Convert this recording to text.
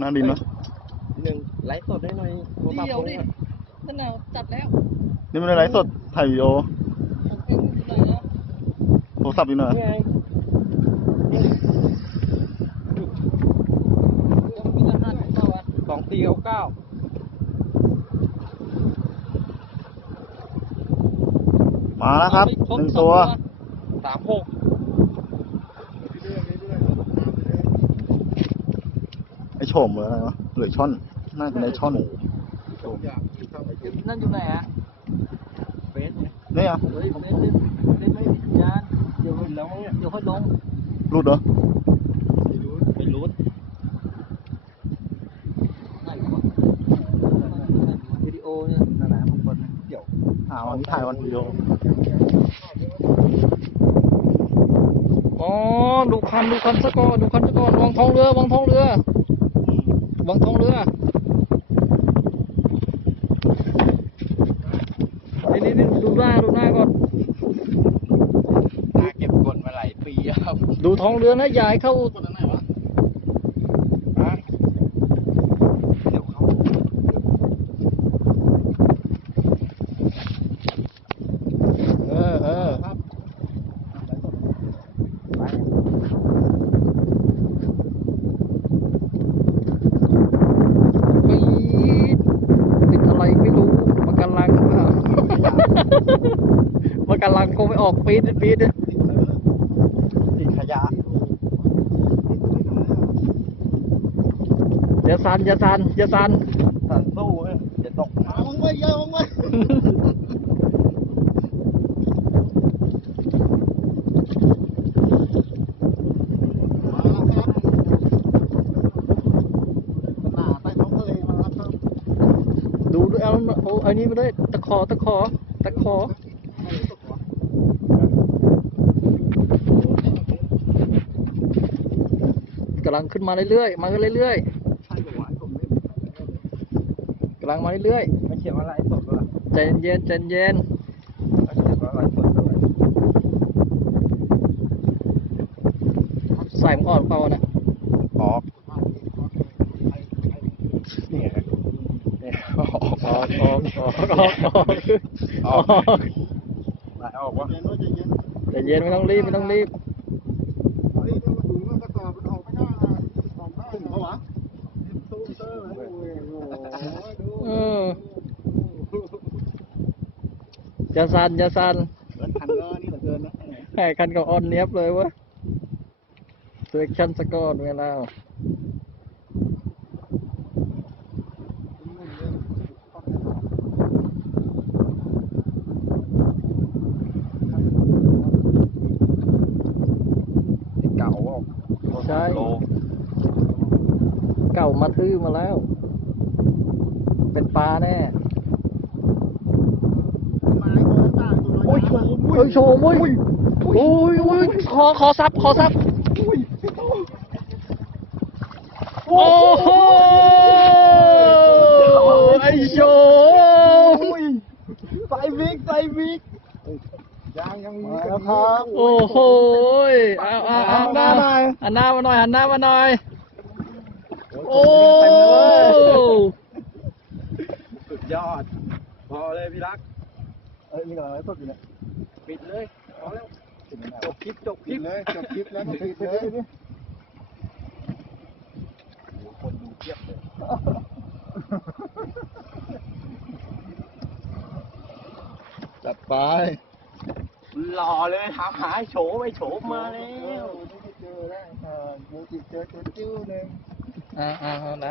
น้าดินวะหนึ่งไลฟ์สดได้หน่อยโทรศัพท์เดี๋ยวดิผมอะนั่นน่ะจัดแล้วนี่ไม่ได้ไลฟ์สดถ่ายวีดีโอผมเป็นอยู่ไหนนะโทรศัพท์อยู่ไหนนี่ไงผมมีรหัสเปล่าวะสองสี่เก้าเก้ามาแล้วครับเอาหไม่นึ่งสอตัวสามหก ไอโฉมหรืออะไรวะหรือช่อน น่าจะในช่อนนั่นอยู่ไหนอะเฟสเนี่ยเนี่ยเฮ้ยเล่นเล่นเล่นไม่มีสัญญาณเดี๋ยวรุ่นแล้วมั้งเนี่ยเดี๋ยวค่อยลงรูดเหรอไม่รู้ไม่รู้ไหนวะวิดีโอเนี่ยนั่นแหละบางคนนะเดี๋ยวหาวันที่ถ่ายวันวิดีโออ๋อดูคันดูคันซะก่อนดูคันซะก่อนวางท้องเรือวางท้องเรือวางท้องเรือนี่นี่นี่ดูหน้าดูหน้าก่อน ตาเก็บกดมาหลายปีแล้วครับ ดู ท้องเรือนะอย่าให้เข้าฮะเดี๋ยวเขาเออเออไปปี๊ดติดอะไรไม่รู้มากำลังหรือเปล่ามากำลังคงไม่ออกปี๊ดปี๊ด ติดขยะ อย่าสั่นอย่าสั่นอย่าสั่นสันสู้เนี่ยเดี๋ยวตกน้ำมึงไม่เยอะมึงไม่มาแล้วครับหนาใต้ท้องทะเลมาแล้วครับดูด้วยเอาเอาอันนี้มาด้วยตะขอตะขอตะขอกำลังขึ้นมาเรื่อยๆ มาเรื่อยใช่ปะวะผมไม่ๆ กำลังมาเรื่อยไม่เขียนว่าไลฟ์สดด้วยๆใจเย็นใจเย็นไม่เขียนว่าไลฟ์สดด้วยใส่หมงอ่อนเปล่านะออกนี่ไงเนี่ยออกออกออกออกออกออกออกไหลออกวะเย็นว่าจะเย็นใจเย็นไม่ต้องรีบไม่ต้องรีบเฮ้ยถ้ามาถึงมันกระสอบมันออกไม่ได้นะออกได้ถึงเขาวะตู้เตอร์โอ้ยโอ้ยดูเอออย่าสั่นอย่าสั่นเกินพันก็นี่เหลือเกินนะแห่คันกับออนเนียบเลยเวะเซเลคชั่นสกอร์เวลาติดเก่าออกใช่โล เก่ามาตื้อมาแล้ว เป็นปลาแน่ไม้ตัวต่างตัวน้อยโอ้ยโชว์โอ้ยโชว์โอ้ยโอ้ยโอ้ยขอขอซับขอซับโอ้โหไอโชว์ใส่วิกใส่วิกยังยังมีมาแล้วครับ โอ้โหเอาเอาเอาหน้าหันหน้ามาหน่อยหันหน้ามาหน่อย โอ้สุดยอด พอเลยพี่รัก เอ้ยมีอะไรสดอยู่เนี่ยปิดเลยพอแล้วจบคลิปจบคปิลิดปเลยจบคลิปแล้วปิดเลยคนดูเทียบเลยจัดไปหล่อเลยถามหาไอ้โฉมไอ้โฉมมาแล้ว เจอแล้วอ่ามูจิเจอตัวจิ้วหนึ่ง อ่าอ่าเอาน